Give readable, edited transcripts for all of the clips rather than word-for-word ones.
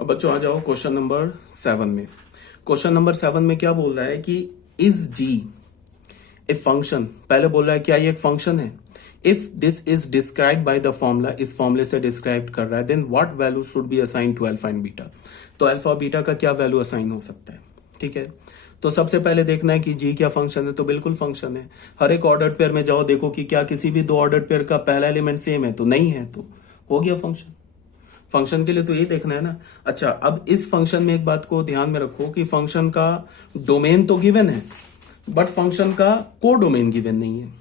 अब बच्चों आ जाओ क्वेश्चन नंबर 7 में। क्वेश्चन नंबर 7 में क्या बोल रहा है कि इज जी ए फंक्शन। पहले बोल रहा है क्या ये एक फंक्शन है। If this is describe by the formula, इस फॉर्मूले से डिस्क्राइब कर रहा है, then what value should be assign to alpha and beta. तो अल्फा और बीटा का क्या वैल्यू असाइन हो सकता है। ठीक है, तो सबसे पहले देखना है कि जी क्या फंक्शन है। तो बिल्कुल फंक्शन है। हर एक ऑर्डर पेयर में जाओ, देखो कि क्या किसी भी दो ऑर्डर पेयर का पहला एलिमेंट सेम है। तो नहीं है, तो हो गया फंक्शन। फंक्शन के लिए तो यही देखना है ना। अच्छा, अब इस फंक्शन में एक बात को ध्यान में रखो कि फंक्शन का डोमेन तो गिवन है, बट फंक्शन का को डोमेन गिवन नहीं है।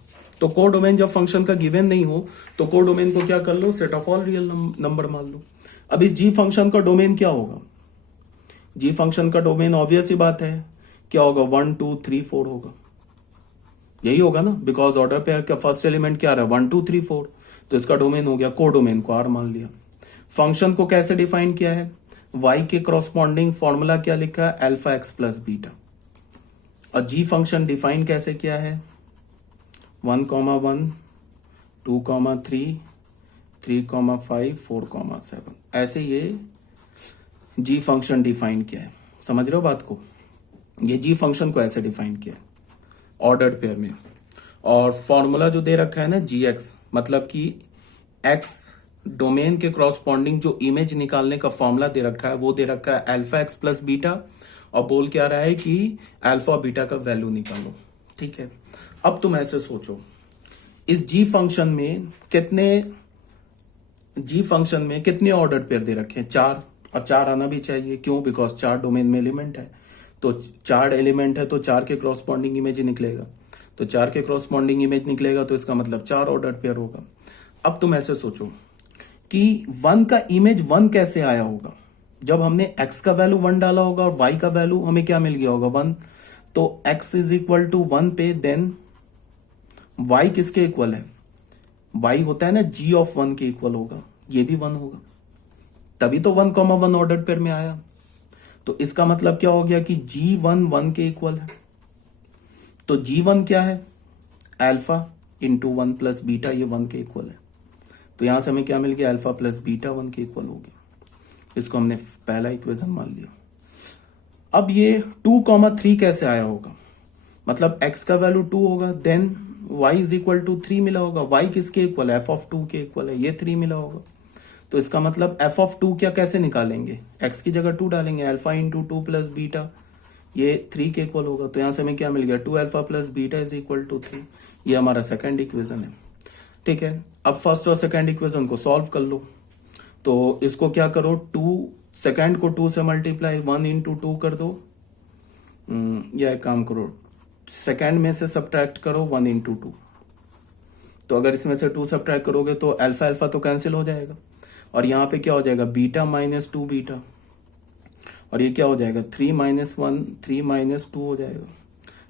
तो को डोमेन जब फंक्शन का गिवन नहीं हो तो को डोमेन को क्या कर लो, set of all real number मान लो। अब इस जी फंक्शन का डोमेन क्या होगा। जी फंक्शन का डोमेन ऑब्वियस ही बात है, क्या होगा, 1 2 3 4 होगा। यही होगा ना, बिकॉज ऑर्डर पेयर का फर्स्ट एलिमेंट क्या रहा है, 1 2 3 4। तो इसका डोमेन हो गया, को डोमेन को आर मान लिया। फंक्शन को कैसे डिफाइन किया है, y के करॉस्पॉन्डिंग फॉर्मूला क्या लिखा है, अल्फा एक्स प्लस बीटा। और जी फंक्शन डिफाइन कैसे किया है, 1 1 2 3 3 5 4 7। ऐसे ये जी फंक्शन डिफाइन किया है। समझ रहे हो बात को। ये जी फंक्शन को ऐसे डिफाइन किया है ऑर्डर्ड पेयर में। और फॉर्मूला जो दे रखा है ना जी एक्स, मतलब कि एक्स डोमेन के क्रॉसपॉन्डिंग जो इमेज निकालने का फॉर्मूला दे रखा है वो दे रखा है अल्फा एक्स प्लस बीटा। और बोल क्या रहा है कि अल्फा बीटा का वैल्यू निकालो। ठीक है, अब तुम ऐसे सोचो, इस जी फंक्शन में कितने ऑर्डर पेयर दे रखे हैं, 4। और 4 आना भी चाहिए, क्यों, बिकॉज 4 डोमेन में एलिमेंट है। तो 4 एलिमेंट है तो 4 के क्रॉसपॉन्डिंग इमेज निकलेगा। तो 4 के क्रॉसपॉन्डिंग इमेज निकलेगा तो इसका मतलब 4 ऑर्डर पेयर होगा। अब तुम ऐसे सोचो कि 1 का इमेज 1 कैसे आया होगा, जब हमने x का वैल्यू 1 डाला होगा और y का वैल्यू हमें क्या मिल गया होगा, 1। तो x इज इक्वल टू 1 पे देन y किसके इक्वल है, y होता है ना g ऑफ 1 के इक्वल होगा, ये भी 1 होगा। तभी तो 1 1 ऑर्डर पेयर में आया। तो इसका मतलब क्या हो गया कि g1 1 के इक्वल है। तो g1 क्या है, अल्फा इंटू 1 प्लस बीटा, ये 1 के इक्वल है। तो यहां से हमें क्या मिल गया, अल्फा प्लस बीटा 1 के इक्वल हो गया। इसको हमने पहला इक्वेशन मान लिया। अब ये 2 3 कैसे आया होगा, मतलब x का वैल्यू 2 होगा, then y is equal to 3 मिला होगा। y किसके इक्वल है, f ऑफ 2 के इक्वल है, ये 3 मिला होगा। तो इसका मतलब f ऑफ 2 क्या कैसे निकालेंगे, x की जगह 2 डालेंगे, अल्फा इंटू 2 प्लस बीटा, ये 3 के इक्वल होगा। तो यहां से हमें क्या मिल गया, 2 alpha plus beta is equal to 3। ये हमारा सेकंड इक्वेशन है। ठीक है, अब फर्स्ट और सेकंड इक्वेशन को सॉल्व कर लो। तो इसको क्या करो, 2 सेकंड को 2 से मल्टीप्लाई 1 इंटू 2 कर दो, या एक काम करो, सेकंड में से सब्ट्रैक्ट करो 1 इंटू 2। तो अगर इसमें से 2 सब्ट्रैक्ट करोगे तो अल्फा अल्फा तो कैंसिल हो जाएगा, और यहाँ पे क्या हो जाएगा, बीटा माइनस 2 बीटा, और ये क्या हो जाएगा, 3 माइनस 1 3 माइनस 2 हो जाएगा।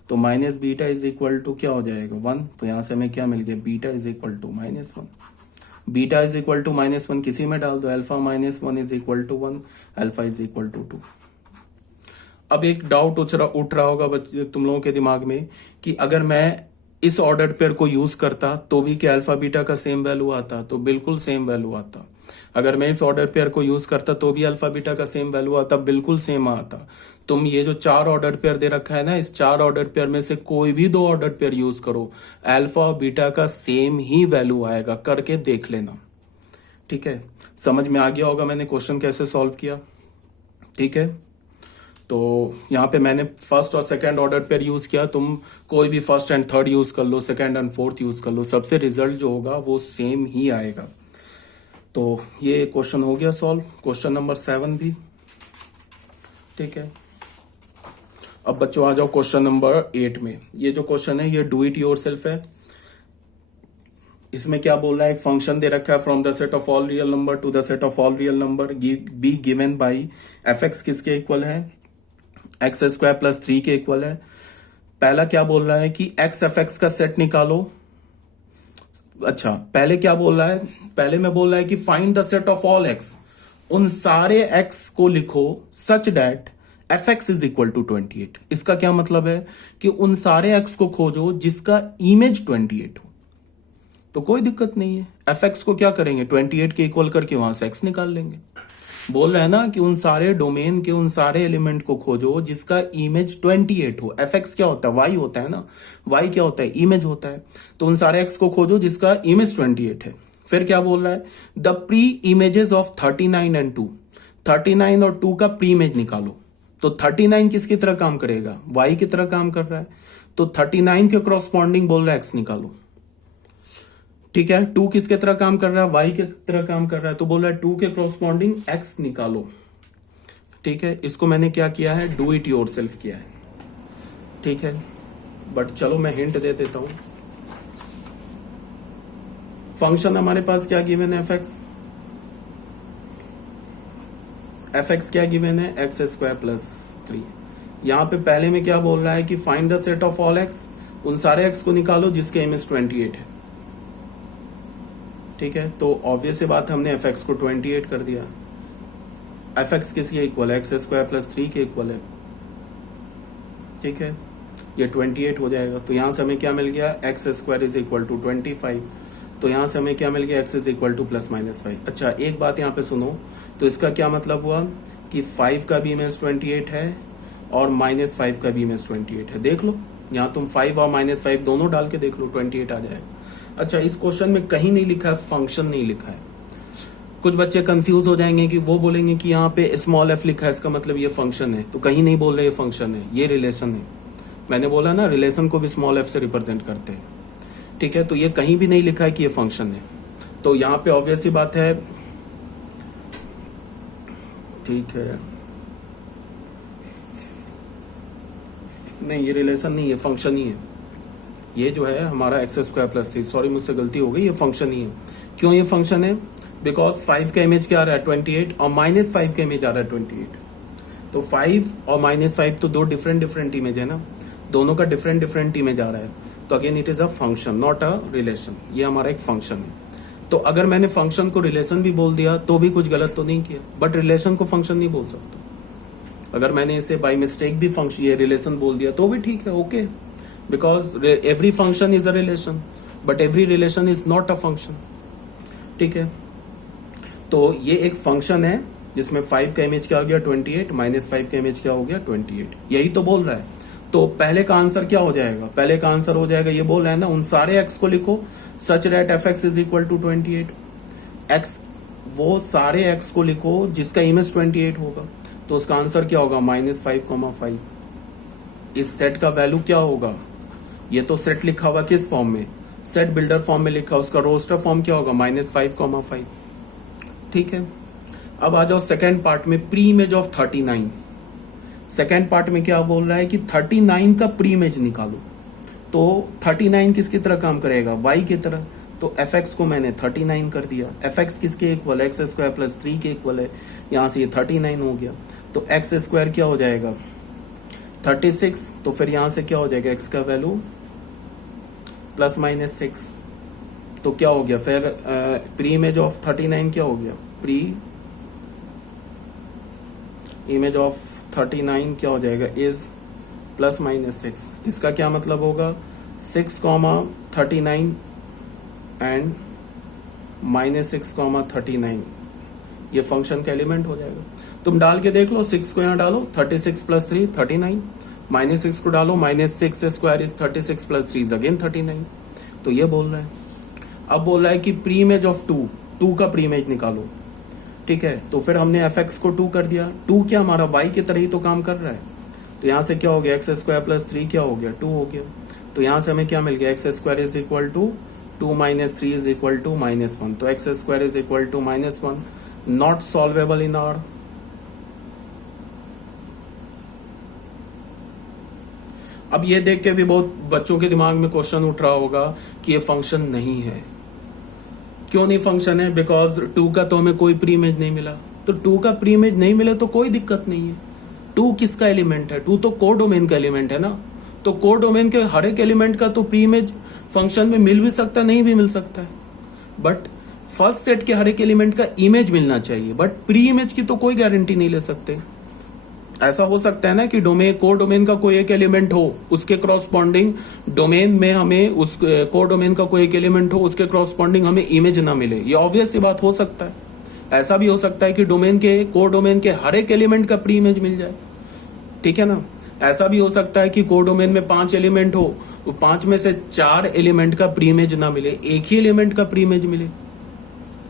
तो minus beta is equal to क्या हो जाएगा, 1। तो यहां से हमें क्या मिल गया, beta is equal to -1। Beta is equal to -1 किसी में डाल दो, alpha -1 is equal to 1, alpha is equal to 2। अब एक डाउट उठ रहा होगा तुम लोगों के दिमाग में कि अगर मैं इस ऑर्डर पेयर को यूज करता तो भी क्या अल्फा बीटा का सेम वैल्यू आता, तो बिल्कुल सेम वैल्यू आता। अगर मैं इस ऑर्डर पेयर को यूज करता तो भी अल्फा बीटा का सेम वैल्यू आता, बिल्कुल सेम आता। तुम ये जो 4 ऑर्डर पेयर दे रखा है ना, इस 4 ऑर्डर पेयर में से कोई भी 2 ऑर्डर पेयर यूज करो, अल्फा और बीटा का सेम ही वैल्यू आएगा, करके देख लेना। ठीक है, समझ में आ गया होगा मैंने क्वेश्चन कैसे सॉल्व किया। ठीक है, तो यहाँ पे मैंने फर्स्ट और सेकंड ऑर्डर पेयर यूज किया, तुम कोई भी फर्स्ट एंड थर्ड यूज कर लो, सेकंड एंड फोर्थ यूज कर लो, सबसे रिजल्ट जो होगा वो सेम ही आएगा। तो ये क्वेश्चन हो गया सॉल्व, क्वेश्चन नंबर 7 भी। ठीक है, अब बच्चों आ जाओ क्वेश्चन नंबर 8 में। ये जो क्वेश्चन है ये डू इट योरसेल्फ है। इसमें क्या बोल रहा है, एक फंक्शन दे रखा है, from the set of all real number to the set of all real number be given by F x किसके इक्वल है, एक्स स्क्वायर प्लस 3 के इक्वल है। पहला क्या बोल रहा है कि एक्स एफ एक्स का सेट निकालो। अच्छा, पहले क्या बोल रहा है, पहले में बोल रहा है कि find the set of all X, उन सारे एक्स को लिखो such that F x is equal to 28। इसका क्या मतलब है कि उन सारे एक्स को खोजो जिसका इमेज 28 हो। तो कोई दिक्कत नहीं है, एफ एक्स को क्या करेंगे, 28 के इक्वल करके वहां से एक्स निकाल लेंगे। बोल रहा है ना कि उन सारे डोमेन के उन सारे एलिमेंट को खोजो जिसका इमेज 28 हो। एफ एक्स क्या होता है, वाई होता है ना, वाई क्या होता है, इमेज होता है। तो उन सारे एक्स को खोजो जिसका इमेज 28 है। फिर क्या बोल रहा है, the pre images of 39 and 2, 39 और 2 का प्री इमेज निकालो। तो 39 किसकी तरह काम करेगा, वाई की तरह काम कर रहा है। तो 39 के क्रॉसपॉन्डिंग बोल रहा है एक्स निकालो, ठीक है। 2 किसके तरह काम कर रहा है, वाई के तरह काम कर रहा है, तो बोल रहा है 2 के क्रॉसपॉन्डिंग एक्स निकालो, ठीक है। इसको मैंने क्या किया है, डू इट योरसेल्फ किया है, ठीक है। बट चलो मैं हिंट दे देता हूं। फंक्शन हमारे पास क्या गिवन है, एफ एक्स क्या गिवन है, एक्स स्क्वायर प्लस 3। यहां पे पहले में क्या बोल रहा है कि find the set of all X, उन सारे एक्स को निकालो जिसके इमेज 28 है, ठीक है। तो ऑब्वियस सी बात, हमने एफ एक्स को 28 कर दिया। एफ एक्स किसके इक्वल है, एक्स स्क्वायर प्लस 3 के इक्वल है, ठीक है। ये 28 हो जाएगा। तो यहां से हमें क्या मिल गया, x square is equal to 25। तो यहां से हमें क्या मिल गया, x is equal to plus minus 5। अच्छा एक बात यहाँ पे सुनो, तो इसका क्या मतलब हुआ कि 5 का भी इमेज 28 है और -5 का भी इमेज 28 है। देख लो, यहाँ तुम 5 और -5 दोनों डाल के देख लो, 28 आ जाएगा। अच्छा इस क्वेश्चन में कहीं नहीं लिखा है, फंक्शन नहीं लिखा है। कुछ बच्चे कंफ्यूज हो जाएंगे कि वो बोलेंगे कि यहाँ पे स्मॉल एफ लिखा है, इसका मतलब ये फंक्शन है। तो कहीं नहीं बोल रहे ये फंक्शन है, ये रिलेशन है। मैंने बोला ना, रिलेशन को भी स्मॉल एफ से रिप्रेजेंट करते हैं, ठीक है। तो ये कहीं भी नहीं लिखा है कि ये फंक्शन है। तो यहाँ पे ऑब्वियस ही बात है, ठीक है, नहीं ये रिलेशन नहीं है, फंक्शन ही है। ये जो है हमारा एक्स स्क्वायर प्लस 3, सॉरी मुझसे गलती हो गई, ये फंक्शन ही है। क्यों ये फंक्शन है, बिकॉज 5 का इमेज क्या आ रहा है 28 और -5 का इमेज आ रहा है 28। तो 5 और -5 तो दो डिफरेंट इमेज है ना, दोनों का डिफरेंट इमेज आ रहा है। तो again it is a function not a relation, ये हमारा एक फंक्शन है। तो अगर मैंने फंक्शन को रिलेशन भी बोल दिया तो भी कुछ गलत तो नहीं किया, बट रिलेशन को फंक्शन नहीं बोल सकता। अगर मैंने इसे बाय मिस्टेक भी फंक्शन ये रिलेशन बोल दिया तो भी ठीक है, okay, because every function is a relation but every relation is not a function, ठीक है। तो ये एक फंक्शन है जिसमें 5 का इमेज क्या हो गया 28, -5 का इमेज क्या हो गया 28, यही तो बोल रहा है। तो पहले का आंसर क्या हो जाएगा, पहले का आंसर हो जाएगा, ये बोल रहा है ना, उन सारे एक्स को लिखो such that F x is equal to 28। X, वो सारे एक्स को लिखो जिसका इमेज 28 होगा। तो उसका आंसर क्या होगा, -5,5। इस सेट का वैल्यू क्या होगा, ये तो सेट लिखा हुआ किस फॉर्म में, सेट बिल्डर फॉर्म में लिखा, उसका रोस्टर फॉर्म क्या होगा, -5,5, ठीक है। अब आ जाओ सेकेंड पार्ट में, pre image of 39। Second part में क्या बोल रहा है कि 39 का प्री इमेज निकालो। तो 39 किसकी तरह काम करेगा, वाई की तरह। तो एफ एक्स को मैंने 39 कर दिया। एफ एक्स किसके इक्वल, एक्स स्क्वायर प्लस 3 के इक्वल है, यहां से ये 39 हो गया। तो एक्स स्क्वायर क्या हो जाएगा 36। तो फिर यहां से क्या हो जाएगा, एक्स का वैल्यू ±6। तो क्या हो गया फिर, प्री इमेज ऑफ 39 क्या हो गया, प्री इमेज ऑफ 39 क्या हो जाएगा, इज +-6। इसका क्या मतलब होगा, 6,39 एंड -6,39 ये फंक्शन का एलिमेंट हो जाएगा। तुम डाल के देख लो, 6 को यहाँ डालो, 36 + 3 39, -6 को डालो, -6 स्क्वायर इज 36 + 3 इज अगेन 39। तो ये बोल रहा है। अब बोल रहा है कि प्री इमेज ऑफ 2 का प्री इमेज निकालो, ठीक है। तो फिर हमने एफ एक्स को 2 कर दिया। 2 क्या हमारा वाई की तरह ही तो काम कर रहा है। तो यहाँ से क्या हो गया, एक्स स्क्वायर प्लस 3 क्या हो गया 2 हो गया। तो यहाँ से हमें क्या मिल गया, x square is equal to 2 - 3 is equal to -1। तो X square is equal to -1, not solvable in R. अब ये देख के भी बहुत बच्चों के दिमाग में क्वेश्चन उठ रहा होगा कि ये फंक्शन नहीं है। क्यों नहीं फंक्शन है, बिकॉज 2 का तो हमें कोई प्री इमेज नहीं मिला। तो 2 का प्री इमेज नहीं मिले तो कोई दिक्कत नहीं है। 2 किसका एलिमेंट है, 2 तो कोर डोमेन का एलिमेंट है ना। तो कोर डोमेन के हर एक एलिमेंट का तो प्री इमेज फंक्शन में मिल भी सकता है, नहीं भी मिल सकता है। बट फर्स्ट सेट के हर एक एलिमेंट का इमेज मिलना चाहिए, बट प्री इमेज की तो कोई गारंटी नहीं ले सकते। ऐसा हो सकता है ना कि कोर डोमेन का कोई एक एलिमेंट हो, उसके क्रॉसपॉन्डिंग डोमेन में हमें उस कोर डोमेन का कोई एक एलिमेंट हो, उसके क्रॉसपॉन्डिंग हमें इमेज ना मिले। ये ऑब्वियस सी बात हो सकता है, ऐसा भी हो सकता है कि डोमेन के कोर डोमेन के हर एक एलिमेंट का प्री इमेज मिल जाए, ठीक है ना। ऐसा भी हो सकता है कि कोर डोमेन में 5 एलिमेंट हो, तो 5 में से 4 एलिमेंट का प्री इमेज ना मिले, एक ही एलिमेंट का प्री इमेज मिले।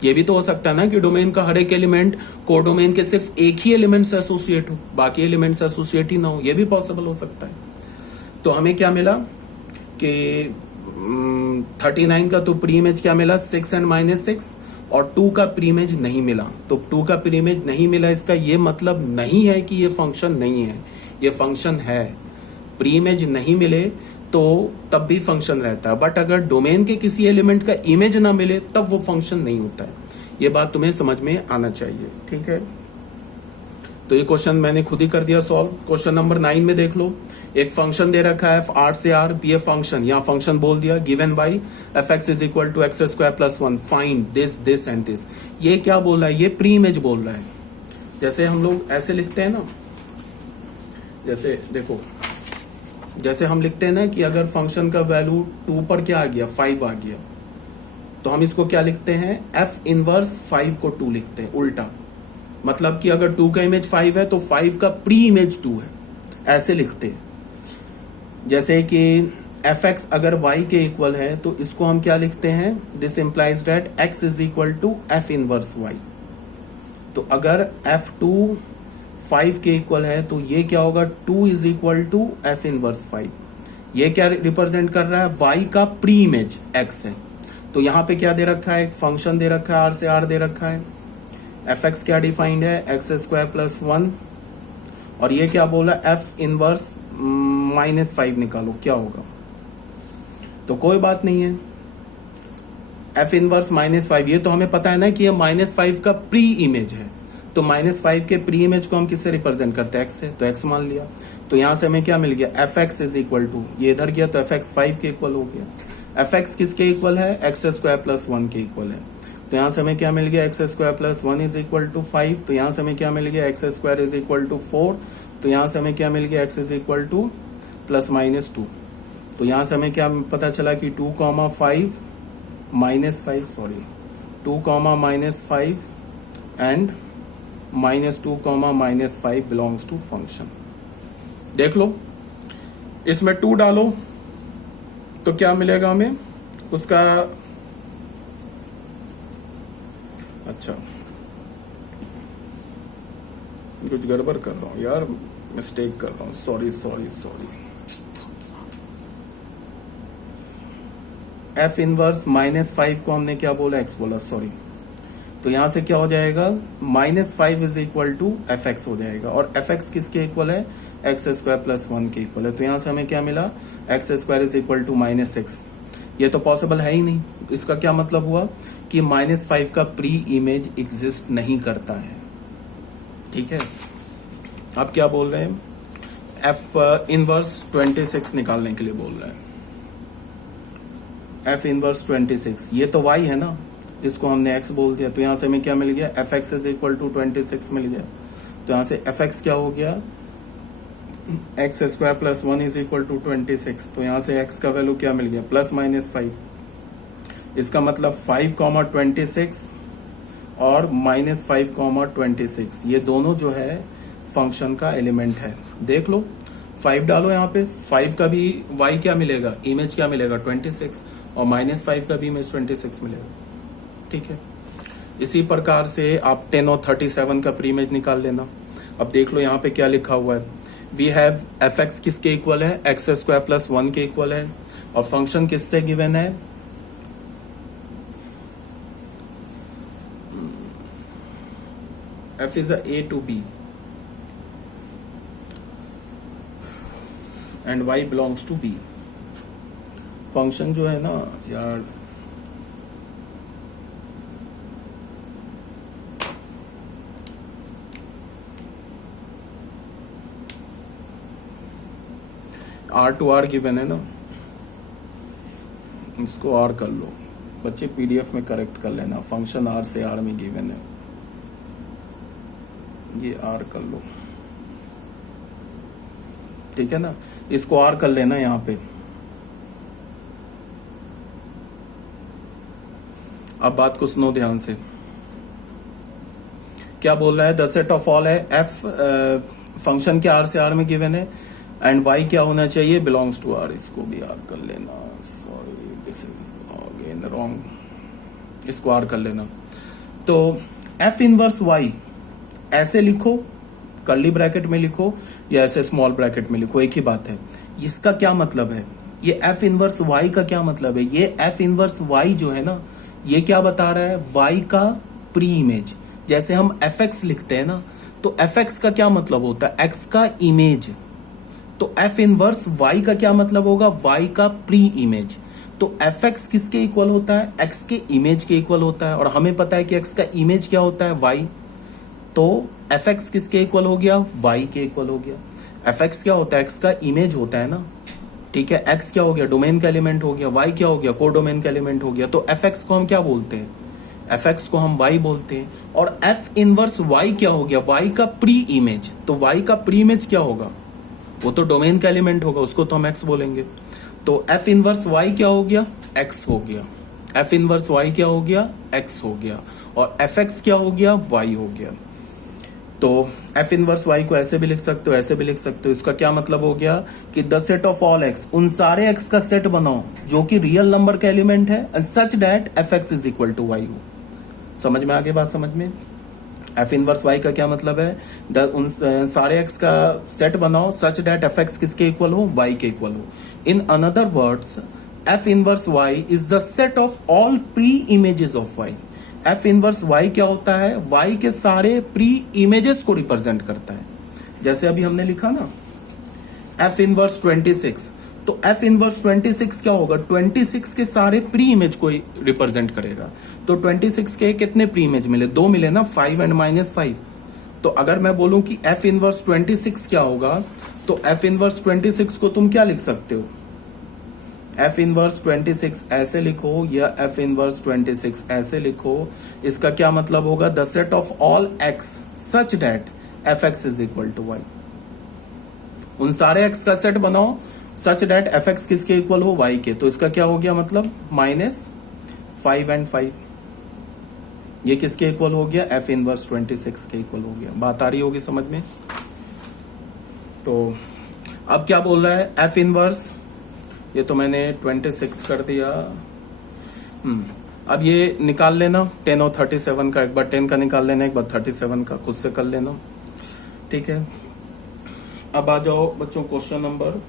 ये भी तो हो सकता है ना कि डोमेन का हर एक एलिमेंट कोर डोमेन के सिर्फ एक ही एलिमेंट से एसोसिएट हो, बाकी एलिमेंट से एसोसिएट ही ना हो, ये भी पॉसिबल हो सकता है। तो हमें क्या मिला कि 39 का तो प्री इमेज क्या मिला, 6 एंड -6, और 2 का प्री इमेज नहीं मिला। तो 2 का प्री इमेज नहीं मिला, इसका ये मतलब नहीं है कि ये फंक्शन नहीं है, ये फंक्शन है। प्री इमेज नहीं मिले तो तब भी फंक्शन रहता है, बट अगर डोमेन के किसी एलिमेंट का इमेज ना मिले तब वो फंक्शन नहीं होता है। ये बात तुम्हें समझ में आना चाहिए, ठीक है। तो ये क्वेश्चन मैंने खुद ही कर दिया सॉल्व। क्वेश्चन नंबर 9 में देख लो, एक फंक्शन दे रखा है R से R, बी ए फंक्शन, यहाँ फंक्शन बोल दिया given by fx is equal to X square plus 1, find this this and this. ये क्या बोल रहा है, ये प्री इमेज बोल रहा है। जैसे हम लोग ऐसे लिखते हैं ना, जैसे देखो, जैसे हम लिखते हैं ना कि अगर फंक्शन का वैल्यू 2 पर क्या आ गया, 5 आ गया, तो हम इसको क्या लिखते हैं, f इनवर्स 5 को 2 लिखते हैं, उल्टा। मतलब कि अगर 2 का इमेज 5 है तो 5 का प्री इमेज 2 है, ऐसे लिखते हैं। जैसे कि fx अगर y के इक्वल है तो इसको हम क्या लिखते हैं, this implies that x is equal to f inverse y। तो अगर f2 5 के इक्वल है तो ये क्या होगा, 2 is equal to f inverse 5। ये क्या रिप्रेजेंट कर रहा है, y का प्री इमेज x है। तो यहाँ पे क्या दे रखा है, एक फंक्शन दे रखा है, r से r दे रखा है। fx क्या डिफाइंड है, एक्स स्क्वायर प्लस 1, और ये क्या बोला, f इनवर्स -5 निकालो, क्या होगा। तो कोई बात नहीं है, f इनवर्स -5, ये तो हमें पता है ना कि ये -5 का प्री इमेज है। तो -5 के प्री इमेज को हम किससे रिप्रेजेंट करते हैं, x से, तो x मान लिया। तो यहां से हमें क्या मिल गया, fx इज इक्वल टू, ये इधर गया तो fx 5 के इक्वल हो गया। fx किसके इक्वल है, एक्स स्क्वायर प्लस 1 के इक्वल है। तो यहाँ से हमें क्या मिल गया, x square plus 1 is equal to 5। तो यहाँ से हमें क्या मिल गया, x square is equal to 4। तो यहाँ से हमें क्या मिल गया, x is equal to plus -2। तो यहाँ से हमें क्या पता चला कि 2, 5 -5, sorry 2, -5 and -2, -5 belongs to function. देख लो, इसमें 2 डालो तो क्या मिलेगा हमें उसका, अच्छा कुछ गड़बड़ कर रहा हूँ यार, मिस्टेक कर रहा हूँ, sorry sorry sorry. f inverse -5 को हमने क्या बोला, x बोला, सॉरी। तो यहां से क्या हो जाएगा, -5 इज इक्वल टू fx हो जाएगा, और fx किसके इक्वल है, एक्स स्क्वायर प्लस 1 के इक्वल है। तो यहां से हमें क्या मिला, x square is equal to -6। ये तो पॉसिबल है ही नहीं। इसका क्या मतलब हुआ कि -5 का प्री इमेज एग्जिस्ट नहीं करता है, ठीक है। अब क्या बोल रहे हैं, f इनवर्स 26 निकालने के लिए बोल रहे हैं। f इनवर्स 26, ये तो y है ना, इसको हमने x बोल दिया। तो यहाँ से हमें क्या मिल गया, fx इज इक्वल टू 26 मिल गया। तो यहाँ से fx क्या हो गया, x square plus 1 is equal to 26। तो यहाँ से x का वैल्यू क्या मिल गया, +-5। इसका मतलब 5, 26 और -5, 26, ये दोनों जो है फंक्शन का एलिमेंट है। देख लो, 5 डालो यहाँ पे, 5 का भी y क्या मिलेगा, इमेज क्या मिलेगा 26, और -5 का भी इमेज 26 मिलेगा, ठीक है। इसी प्रकार से आप 10 और 37 का प्री इमेज निकाल लेना। अब देख लो यहाँ पे क्या लिखा हुआ है, वी हैव fx किसके इक्वल है, एक्स स्क्वायर प्लस 1 के इक्वल है, और फंक्शन किससे गिवन है, f is a to b and y belongs to b। Function जो है ना यार, R to R गिवन है ना, इसको R कर लो बच्चे, PDF में करेक्ट कर लेना, फंक्शन R से R में गिवन है, ये R कर लो, ठीक है ना। इसको R कर लेना यहाँ पे। अब बात को सुनो ध्यान से, क्या बोल रहा है, द सेट ऑफ ऑल है एफ फंक्शन के आर से आर में गिवन है एंड वाई क्या होना चाहिए, बिलोंग्स टू आर। इसको भी आर कर लेना, sorry this is again wrong, इसको आर कर लेना। तो एफ इनवर्स वाई ऐसे लिखो, कर्ली ब्रैकेट में लिखो या ऐसे स्मॉल ब्रैकेट में लिखो, एक ही बात है। इसका क्या मतलब है, ये एफ इनवर्स वाई का क्या मतलब है, ये एफ इनवर्स वाई जो है ना, ये क्या बता रहा है, वाई का प्री इमेज। जैसे हम एफ एक्स लिखते हैं ना, तो एफ एक्स का क्या मतलब होता है, एक्स का इमेज। तो एफ इनवर्स वाई का क्या मतलब होगा, वाई का प्री इमेज। तो एफ एक्स किसके इक्वल होता है, एक्स के इमेज के इक्वल होता है, और हमें पता है कि एक्स का इमेज क्या होता है, वाई। तो एफ एक्स किसके इक्वल हो गया, वाई के इक्वल हो गया। एफ एक्स क्या होता है, एक्स का इमेज होता है ना, ठीक है। एक्स क्या हो गया, डोमेन का एलिमेंट हो गया, वाई क्या हो गया, को डोमेन का एलिमेंट हो गया। तो एफ एक्स को हम क्या बोलते हैं, एफ एक्स को हम वाई बोलते हैं। और एफ इनवर्स वाई क्या हो गया, वाई का प्री इमेज। तो वाई का प्री इमेज क्या होगा, वो तो डोमेन का एलिमेंट होगा, उसको तो हम एक्स बोलेंगे। तो एफ इनवर्स वाई क्या हो गया, एक्स हो गया। एफ इनवर्स वाई क्या हो गया, एक्स हो गया। और एफ एक्स क्या हो गया, वाई हो गया। तो एफ इनवर्स वाई को ऐसे भी लिख सकते हो, ऐसे भी लिख सकते हो। इसका क्या मतलब हो गया कि the set of all X, उन सारे एक्स का सेट बनाओ जो कि रियल नंबर का एलिमेंट है, such that F x is equal to y हो। समझ में आगे बात, समझ में। एफ इनवर्स वाई का क्या मतलब है, उन सारे एक्स का सेट बनाओ सच दैट एफ एक्स किसके इक्वल हो, वाई के इक्वल हो। In another words f inverse y is the set of all pre images of y. F inverse y क्या होता है, वाई के सारे प्री इमेजेस को रिप्रेजेंट करता है। जैसे अभी हमने लिखा ना एफ इनवर्स 26, तो एफ इनवर्स 26 क्या होगा, 26 के सारे प्री इमेज को रिप्रेजेंट करेगा। तो 26 के कितने प्री इमेज मिले, 2 मिले ना, 5 एंड -5। तो अगर मैं बोलूं कि एफ इनवर्स 26 क्या होगा, तो एफ इनवर्स 26 को तुम क्या लिख सकते हो, एफ इनवर्स 26 ऐसे लिखो या एफ इनवर्स 26 ऐसे लिखो। इसका क्या मतलब होगा, the set of all x such that F x is equal to y. उन सारे एक्स का सेट बनाओ सच दैट एफ एक्स किसके इक्वल हो, वाई के। तो इसका क्या हो गया मतलब, -5 एंड 5, ये किसके इक्वल हो गया, एफ इनवर्स 26 के इक्वल हो गया। बात आ रही होगी समझ में। तो अब क्या बोल रहा है, एफ इनवर्स, ये तो मैंने 26 कर दिया। अब ये निकाल लेना 10 और 37 का, एक बार 10 का निकाल लेना, एक बार 37 का खुद से कर लेना, ठीक है। अब आ जाओ बच्चों क्वेश्चन नंबर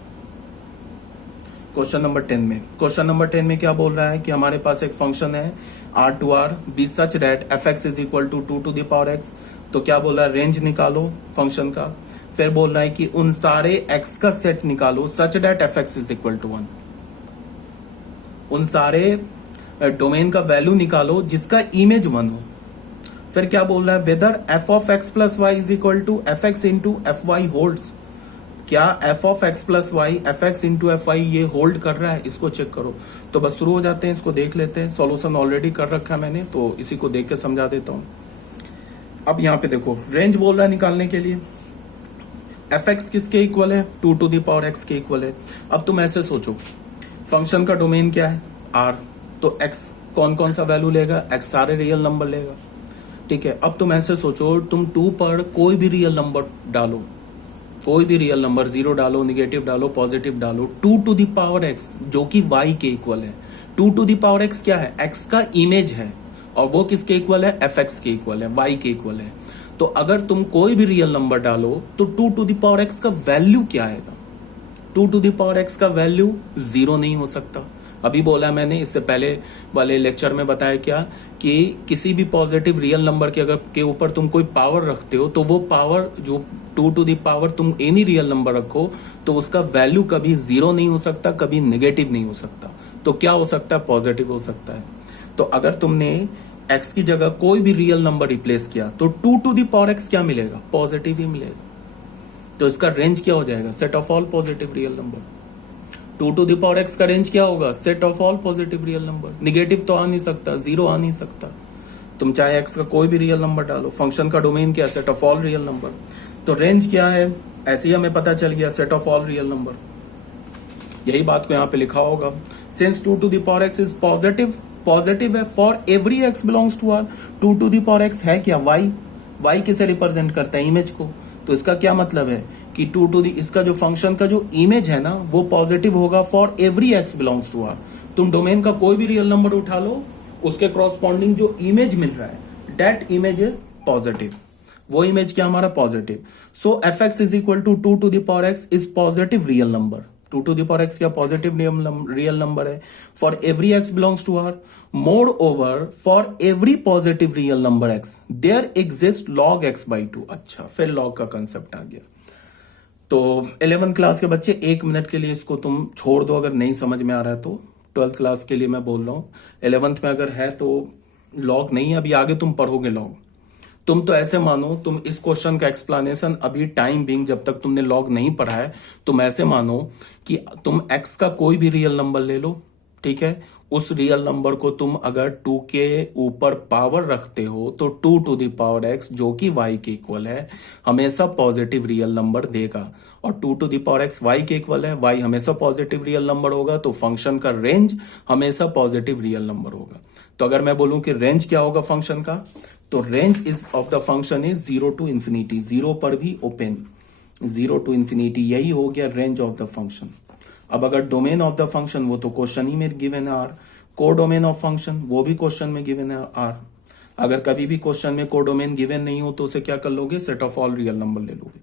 10 में। क्वेश्चन नंबर 10 में क्या बोल रहा है कि हमारे पास एक फंक्शन है R2R be such that F x is equal to 2 to the power x. तो क्या बोल रहा है, रेंज निकालो फंक्शन का। फिर बोल रहा है कि उन सारे एक्स का सेट निकालो such that F x is equal to 1। उन सारे डोमेन का वैल्यू निकालो जिसका इमेज 1 हो। फिर क्या बोल रहा है, whether F of x plus Y is equal to F x into F Y holds. क्या F of x plus Y F x into F Y ये होल्ड कर रहा है, इसको चेक करो। तो बस शुरू हो जाते हैं, इसको देख लेते हैं। सॉल्यूशन ऑलरेडी कर रखा है मैंने, तो इसी को देख के समझा देता हूं। अब यहाँ पे देखो, रेंज बोल रहा है निकालने के लिए, एफ एक्स किसके इक्वल है, 2 टू द पावर एक्स के इक्वल है। अब तुम ऐसे सोचो, फंक्शन का डोमेन क्या है, आर। तो एक्स कौन कौन सा वैल्यू लेगा, एक्स सारे रियल नंबर लेगा, ठीक है। अब तुम ऐसे सोचो, तुम 2 पर कोई भी रियल नंबर डालो, कोई भी रियल नंबर, 0 डालो, निगेटिव डालो, पॉजिटिव डालो, 2 टू द पावर एक्स जो कि वाई के इक्वल है। 2 टू द पावर एक्स क्या है, एक्स का इमेज है, और वो किसके इक्वल है, एफ एक्स के इक्वल है, वाई के इक्वल है। तो अगर तुम कोई भी रियल नंबर डालो तो 2 टू द पावर एक्स का वैल्यू क्या आएगा, 2 टू द पावर एक्स का वैल्यू 0 नहीं हो सकता। अभी बोला मैंने, इससे पहले वाले लेक्चर में बताया क्या कि किसी भी पॉजिटिव रियल नंबर के अगर के ऊपर तुम कोई पावर रखते हो, तो वो पावर जो 2 टू द पावर तुम एनी रियल नंबर रखो, तो उसका वैल्यू कभी 0 नहीं हो सकता, कभी नेगेटिव नहीं हो सकता। तो क्या हो सकता है, पॉजिटिव हो सकता है। तो अगर तुमने एक्स की जगह कोई भी रियल नंबर रिप्लेस किया, तो 2 टू द पावर एक्स क्या मिलेगा, पॉजिटिव ही मिलेगा। तो इसका रेंज क्या हो जाएगा, set of all positive real number. 2 to the power x का रेंज क्या होगा, set of all positive real number. Negative तो आ नहीं सकता, 0 आ नहीं सकता। तुम चाहे एक्स का कोई भी रियल नंबर डालो, फंक्शन का डोमेन क्या है, set of all real number. तो रेंज क्या है, ऐसे ही हमें पता चल गया, set of all real number. यही बात को यहाँ पे लिखा होगा, since 2 to the power x is positive, positive है for every x belongs to R. 2 to the power X है क्या, वाई, वाई किसे रिप्रेजेंट करता है, इमेज को। तो इसका क्या मतलब है कि टू टू दी, इसका जो फंक्शन का जो इमेज है ना वो पॉजिटिव होगा for every x belongs to R. तुम डोमेन का कोई भी रियल नंबर उठा लो, उसके क्रॉसपॉन्डिंग जो इमेज मिल रहा है दैट इमेज इज पॉजिटिव, वो इमेज क्या हमारा positive. So f x is equal to two to the power x is positive real number. Two to the power x क्या पॉजिटिव रियल नंबर है for every x belongs to R. Moreover for every positive real number x there exist log x by two. अच्छा, फिर log का concept आ गया। तो 11th class के बच्चे 1 minute के लिए इसको तुम छोड़ दो अगर नहीं समझ में आ रहा है तो। 12th क्लास के लिए मैं बोल रहा हूं, 11th में अगर है तो लॉग नहीं है, अभी आगे तुम पढ़ोगे लॉग। तुम तो ऐसे मानो, तुम इस क्वेश्चन का एक्सप्लेनेशन अभी टाइम बिंग जब तक तुमने लॉग नहीं पढ़ा है, तुम ऐसे मानो कि तुम एक्स का कोई भी रियल नंबर ले लो, ठीक है, उस रियल नंबर को तुम अगर 2 के ऊपर पावर रखते हो तो 2 टू द पावर एक्स जो कि y के इक्वल है हमेशा पॉजिटिव रियल नंबर देगा। और 2 to the power x y के इक्वल है, y हमेशा पॉजिटिव रियल नंबर होगा, तो फंक्शन का रेंज हमेशा पॉजिटिव रियल नंबर होगा। तो अगर मैं बोलूं कि रेंज क्या होगा फंक्शन का, तो range is of the function is 0 to infinity, 0 पर भी ओपन, 0 टू इंफिनिटी, यही हो गया रेंज ऑफ द फंक्शन। अब अगर डोमेन ऑफ द फंक्शन, वो तो क्वेश्चन ही में गिवन है आर। को डोमेन ऑफ फंक्शन वो भी क्वेश्चन में गिवन है आर। अगर कभी भी क्वेश्चन में को डोमेन गिवन नहीं हो तो उसे क्या कर लोगे, set of all real number ले लोगे।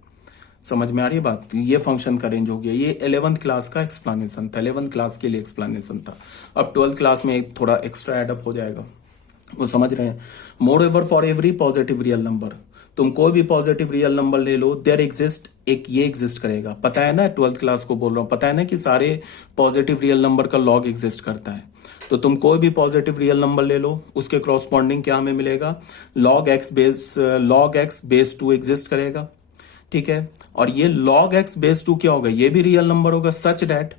समझ में आ रही है बात। तो ये फंक्शन का रेंज हो गया। ये 11th क्लास का एक्सप्लेनेशन था, 11th क्लास के लिए एक्सप्लेनेशन था। अब 12th क्लास में एक थोड़ा एक्स्ट्रा एडअप हो जाएगा, वो समझ रहे हैं। Moreover for every positive real number, तुम कोई भी पॉजिटिव रियल नंबर ले लो, देयर एग्जिस्ट, एक ये एग्जिस्ट करेगा। पता है ना, 12th क्लास को बोल रहा हूं, पता है ना कि सारे पॉजिटिव रियल नंबर का लॉग एग्जिस्ट करता है। तो तुम कोई भी पॉजिटिव रियल नंबर ले लो, उसके क्रॉसपॉन्डिंग क्या हमें मिलेगा, लॉग एक्स बेस 2 एग्जिस्ट करेगा, ठीक है। और ये log x बेस 2 क्या होगा, ये भी रियल नंबर होगा, such that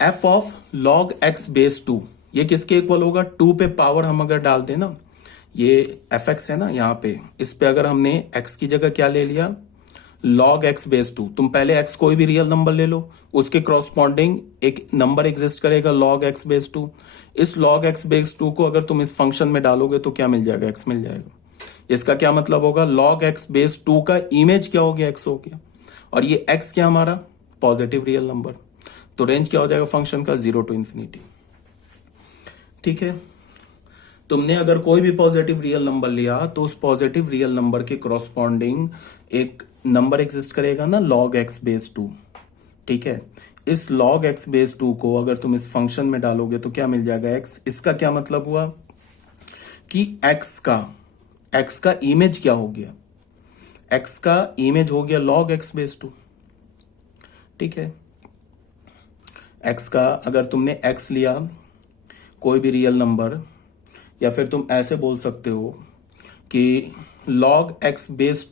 f of log x base 2 ये किसके इक्वल होगा, 2 पे पावर हम अगर डाल दें ना, ये fx है ना यहाँ पे, इस पे अगर हमने x की जगह क्या ले लिया, log x बेस 2। तुम पहले x कोई भी रियल नंबर ले लो, उसके क्रॉसपॉन्डिंग एक नंबर एग्जिस्ट करेगा log x बेस 2। इस log x बेस 2 को अगर तुम इस फंक्शन में डालोगे तो क्या मिल जाएगा, x मिल जाएगा। इसका क्या मतलब होगा, log x बेस 2 का इमेज क्या हो गया, x हो गया। और ये x क्या हमारा पॉजिटिव रियल नंबर, तो रेंज क्या हो जाएगा फंक्शन का, 0 टू इंफिनिटी, ठीक है। तुमने अगर कोई भी पॉजिटिव रियल नंबर लिया तो उस पॉजिटिव रियल नंबर के क्रॉसपॉन्डिंग एक नंबर एग्जिस्ट करेगा ना, log x बेस 2, ठीक है। इस log x बेस 2 को अगर तुम इस फंक्शन में डालोगे तो क्या मिल जाएगा, x। इसका क्या मतलब हुआ कि x का इमेज क्या हो गया, x का इमेज हो गया log x बेस 2, ठीक है। x का अगर तुमने x लिया कोई भी रियल नंबर, या फिर तुम ऐसे बोल सकते हो कि log x बेस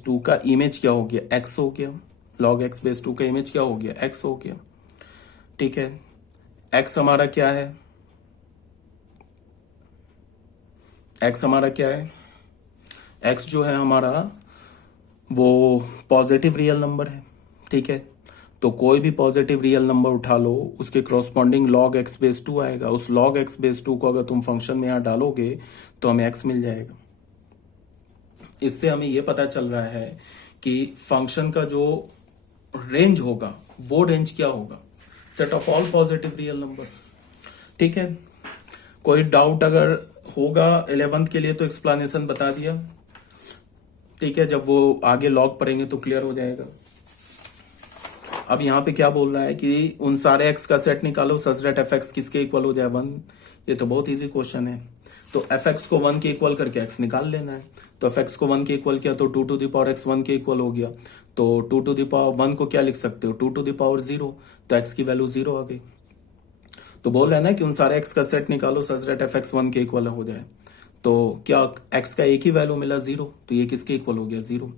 2 का इमेज क्या हो गया, x हो गया। log x बेस 2 का इमेज क्या हो गया, x हो गया, ठीक है। x हमारा क्या है, x हमारा क्या है, x जो है हमारा वो पॉजिटिव रियल नंबर है, ठीक है। तो कोई भी पॉजिटिव रियल नंबर उठा लो, उसके क्रॉसपॉन्डिंग log x बेस 2 आएगा। उस log x बेस 2 को अगर तुम फंक्शन में यहां डालोगे तो हमें x मिल जाएगा। इससे हमें यह पता चल रहा है कि फंक्शन का जो रेंज होगा वो रेंज क्या होगा, set of all positive real number, ठीक है। कोई डाउट अगर होगा 11th के लिए तो एक्सप्लेनेशन बता दिया, ठीक है। जब वो आगे लॉग पढ़ेंगे तो क्लियर हो जाएगा। अब यहाँ पे क्या बोल रहा है कि उन सारे एक्स का सेट निकालो सच दैट एफ एक्स किसके इक्वल हो जाए, 1। ये तो बहुत इजी क्वेश्चन है। तो एफ एक्स को 1 के इक्वल करके एक्स निकाल लेना है। तो एफ एक्स को 1 के इक्वल किया तो 2 टू द पावर एक्स 1 के इक्वल हो गया। तो 2 टू द पावर 1 को क्या लिख सकते हो, 2 टू द पावर 0, तो एक्स की वैल्यू 0 आ गई। तो बोल रहा है ना कि उन सारे एक्स का सेट निकालो सच दैट एफ एक्स 1 के इक्वल हो जाए। तो क्या एक्स का एक ही वैल्यू मिला 0, तो ये किसके इक्वल हो गया, 0।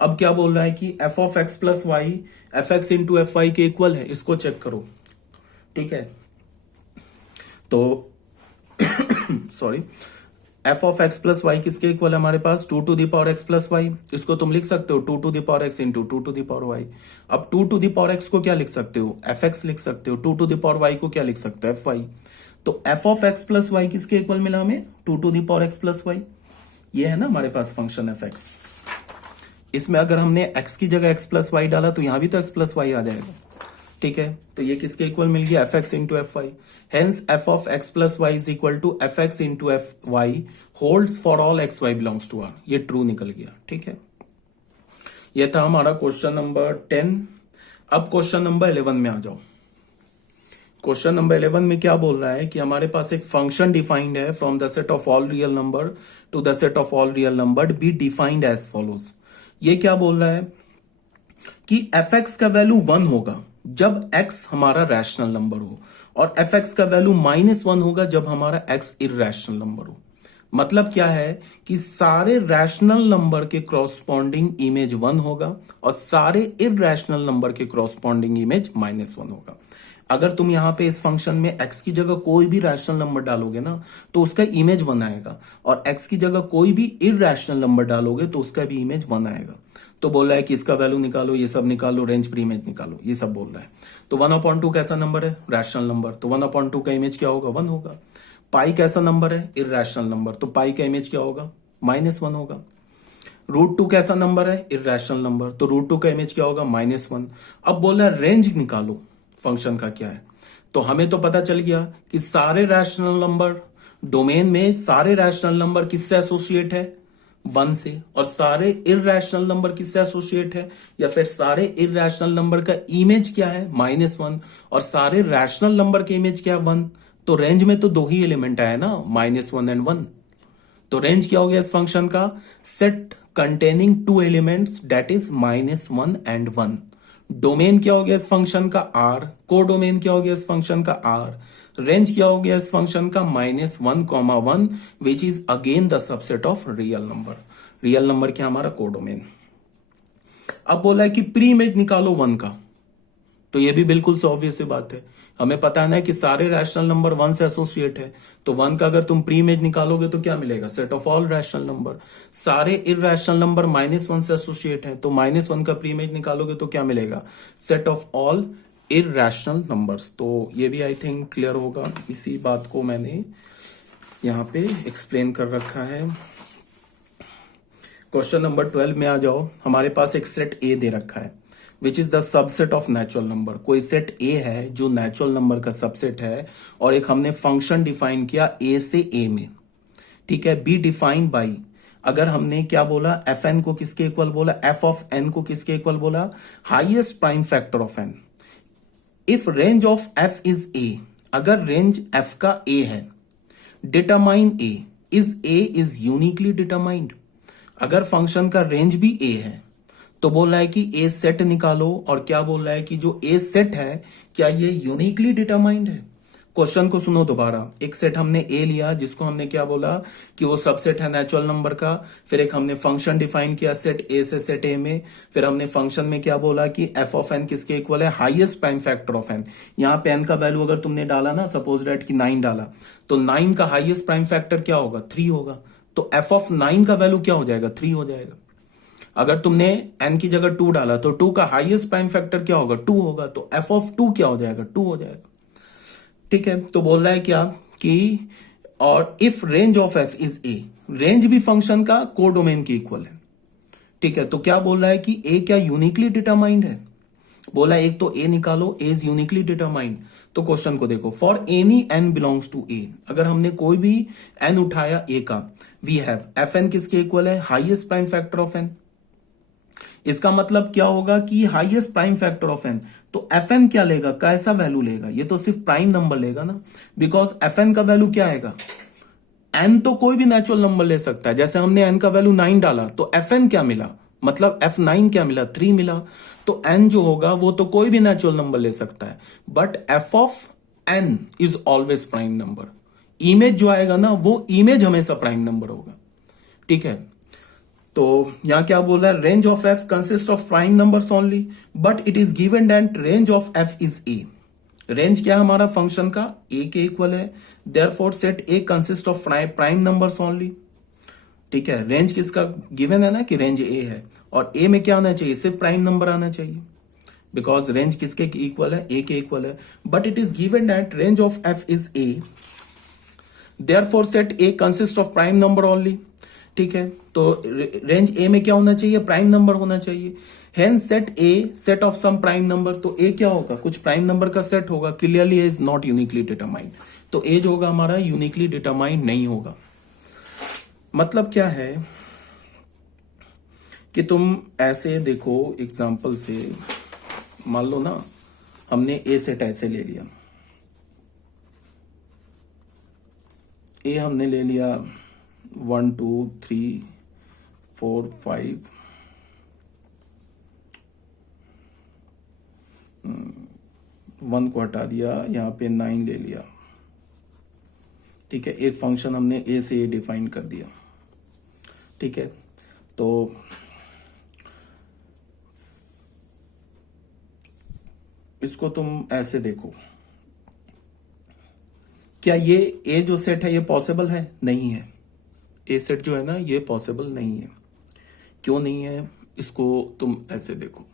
अब क्या बोल रहा है कि f of x plus Y F x into F y के इक्वल है, इसको चेक करो, ठीक है। तो sorry, f of x plus y किसके इक्वल है हमारे पास, 2 to the power x plus y. इसको तुम लिख सकते हो 2 to the power x into 2 to the power y. अब 2 टू द पावर एक्स को क्या लिख सकते हो, एफ एक्स लिख सकते हो। 2 टू द पावर वाई को क्या लिख सकते हो, एफ वाई। तो f of x plus y किसके इक्वल मिला हमें, 2 to the power x+y। ये है ना हमारे पास फंक्शन एफ एक्स। इसमें अगर हमने x की जगह x+y डाला तो यहां भी तो x+y आ जाएगा, ठीक है। तो ये किसके इक्वल मिल गया, f x into F y. Hence f of x plus Y is equal to F x into F Y holds for all x y belongs to R. ये ट्रू निकल गया, ठीक है। ये था हमारा क्वेश्चन नंबर 10। अब क्वेश्चन नंबर 11 में आ जाओ। क्वेश्चन नंबर 11 में क्या बोल रहा है कि हमारे पास एक फंक्शन डिफाइंड है from the set of all real number to the set of all real number be defined as follows. ये क्या बोल रहा है कि एफ एक्स का वैल्यू 1 होगा जब x हमारा रैशनल नंबर हो, और एफ एक्स का वैल्यू -1 होगा जब हमारा x इरैशनल नंबर हो। मतलब क्या है कि सारे रैशनल नंबर के क्रॉसपॉन्डिंग इमेज 1 होगा और सारे इरैशनल नंबर के क्रॉसपॉन्डिंग इमेज -1 होगा। अगर तुम यहां पे इस फंक्शन में x की जगह कोई भी रैशनल नंबर डालोगे ना तो उसका इमेज 1 आएगा, और x की जगह कोई भी इरैशनल नंबर डालोगे तो उसका भी इमेज 1 आएगा। तो बोल रहा है कि इसका वैल्यू निकालो, ये सब निकालो, रेंज प्री इमेज निकालो, ये सब बोल रहा है। तो 1/2 कैसा नंबर है, रैशनल नंबर, तो 1/2 का इमेज क्या होगा, 1 होगा। पाई कैसा नंबर है, इरैशनल नंबर, तो पाई का इमेज क्या होगा, -1 होगा। √2 कैसा नंबर है, इरैशनल नंबर, तो √2 का इमेज क्या होगा, -1। अब बोल रहा है रेंज निकालो फंक्शन का क्या है। तो हमें तो पता चल गया कि सारे रैशनल नंबर डोमेन में, सारे रैशनल नंबर किससे एसोसिएट है, 1 से, और सारे इरैशनल नंबर किससे एसोसिएट है, या फिर सारे इरैशनल नंबर का इमेज क्या है, -1, और सारे रैशनल नंबर के इमेज क्या है, 1। तो रेंज में तो 2 ही एलिमेंट आया ना, -1 एंड 1। तो रेंज क्या हो गया इस फंक्शन का, set containing 2 elements that is -1 and 1। Domain क्या हो गया इस फंक्शन का, R। कोडोमेन क्या हो गया इस फंक्शन का, R। रेंज क्या हो गया इस फंक्शन का, -1, 1 which is again the subset of real number. Real number क्या हमारा, कोडोमेन। अब बोला है कि प्री इमेज निकालो 1 का, तो ये भी बिल्कुल ऑब्वियस सी बात है। हमें पता है ना कि सारे रैशनल नंबर 1 से एसोसिएट है, तो 1 का अगर तुम प्री इमेज निकालोगे तो क्या मिलेगा, set of all rational number. सारे इरैशनल नंबर -1 से एसोसिएट है, तो -1 का प्री इमेज निकालोगे तो क्या मिलेगा, set of all irrational numbers. तो ये भी आई थिंक क्लियर होगा, इसी बात को मैंने यहां पे एक्सप्लेन कर रखा है। क्वेश्चन नंबर 12 में आ जाओ। हमारे पास एक सेट ए दे रखा है which is the subset of natural number. कोई सेट ए है जो नेचुरल नंबर का सबसेट है, और एक हमने फंक्शन डिफाइन किया ए से ए में, ठीक है, बी डिफाइंड बाई। अगर हमने क्या बोला, एफ एन को किसके इक्वल बोला, एफ ऑफ एन को किसके इक्वल बोला, highest prime factor of n. If range of f is A, अगर रेंज एफ का ए है, determine A is uniquely determined. अगर फंक्शन का रेंज भी ए है तो बोल रहा है कि ए सेट निकालो, और क्या बोल रहा है कि जो ए सेट है क्या ये यूनिकली डिटरमाइंड है। क्वेश्चन को सुनो दोबारा। एक सेट हमने ए लिया जिसको हमने क्या बोला कि वो सबसेट है नेचुरल नंबर का, फिर एक हमने फंक्शन डिफाइन किया सेट ए से सेट ए में, फिर हमने फंक्शन में क्या बोला कि एफ ऑफ एन किसके इक्वल है, highest prime factor of n. यहाँ पे एन का वैल्यू अगर तुमने डाला ना, सपोज दैट कि 9 डाला, तो 9 का हाईएस्ट प्राइम फैक्टर क्या होगा, 3 होगा। तो एफ ऑफ 9 का वैल्यू क्या हो जाएगा, 3 हो जाएगा। अगर तुमने n की जगह 2 डाला तो 2 का हाईएस्ट प्राइम फैक्टर क्या होगा, 2 होगा। तो f ऑफ 2 क्या हो जाएगा, 2 हो जाएगा, ठीक है। तो बोल रहा है क्या कि, और if range of f is a, range भी फंक्शन का कोडोमेन के इक्वल है, ठीक है। तो क्या बोल रहा है कि a क्या यूनिकली डिटरमाइंड है, बोला एक तो a निकालो, a इज यूनिकली डिटरमाइंड। तो क्वेश्चन को देखो, for any n belongs to a, अगर हमने कोई भी n उठाया a का, वी हैव एफ एन किसके इक्वल है, highest prime factor of n। इसका मतलब क्या होगा कि highest prime factor of n, तो एफ एन क्या लेगा, कैसा वैल्यू लेगा, ये तो सिर्फ प्राइम नंबर लेगा ना, बिकॉज एफ एन का वैल्यू क्या आएगा, एन तो कोई भी नेचुरल नंबर ले सकता है। जैसे हमने एन का वैल्यू 9 डाला तो एफ एन क्या मिला, मतलब F9 क्या मिला, 3 मिला। तो n जो होगा वो तो कोई भी नेचुरल नंबर ले सकता है, but f of n is always prime number. Image जो आएगा ना वो इमेज हमेशा प्राइम नंबर होगा, ठीक है। तो यहां क्या बोल रहा है, range of f consist of prime numbers only, but it is given that range of f is a। Range क्या हमारा फंक्शन का, a के इक्वल है, therefore set a consist of prime numbers only, ठीक है। रेंज किसका given है ना कि रेंज ए है, और ए में क्या आना चाहिए, सिर्फ प्राइम नंबर आना चाहिए, बिकॉज रेंज किसके इक्वल है, ए के इक्वल है। But it is given that range of f is A, therefore set A consist of prime number only. ठीक है, तो रेंज ए में क्या होना चाहिए? प्राइम नंबर होना चाहिए। Hence set A set of some prime number, तो ए क्या होगा? कुछ प्राइम नंबर का सेट होगा। Clearly is not uniquely determined, तो ए जो होगा हमारा यूनिकली डिटरमाइंड नहीं होगा। मतलब क्या है कि तुम ऐसे देखो एग्जांपल से, मान लो ना हमने ए सेट ऐसे ले लिया, ए हमने ले लिया 1 2 3 4 5, 1 को हटा दिया, यहाँ पे 9 ले लिया। ठीक है, एक फंक्शन हमने ए से ए डिफाइन कर दिया। ठीक है, तो इसको तुम ऐसे देखो, क्या ये ए जो सेट है ये पॉसिबल है? नहीं है। ए सेट जो है ना ये पॉसिबल नहीं है। क्यों नहीं है? इसको तुम ऐसे देखो,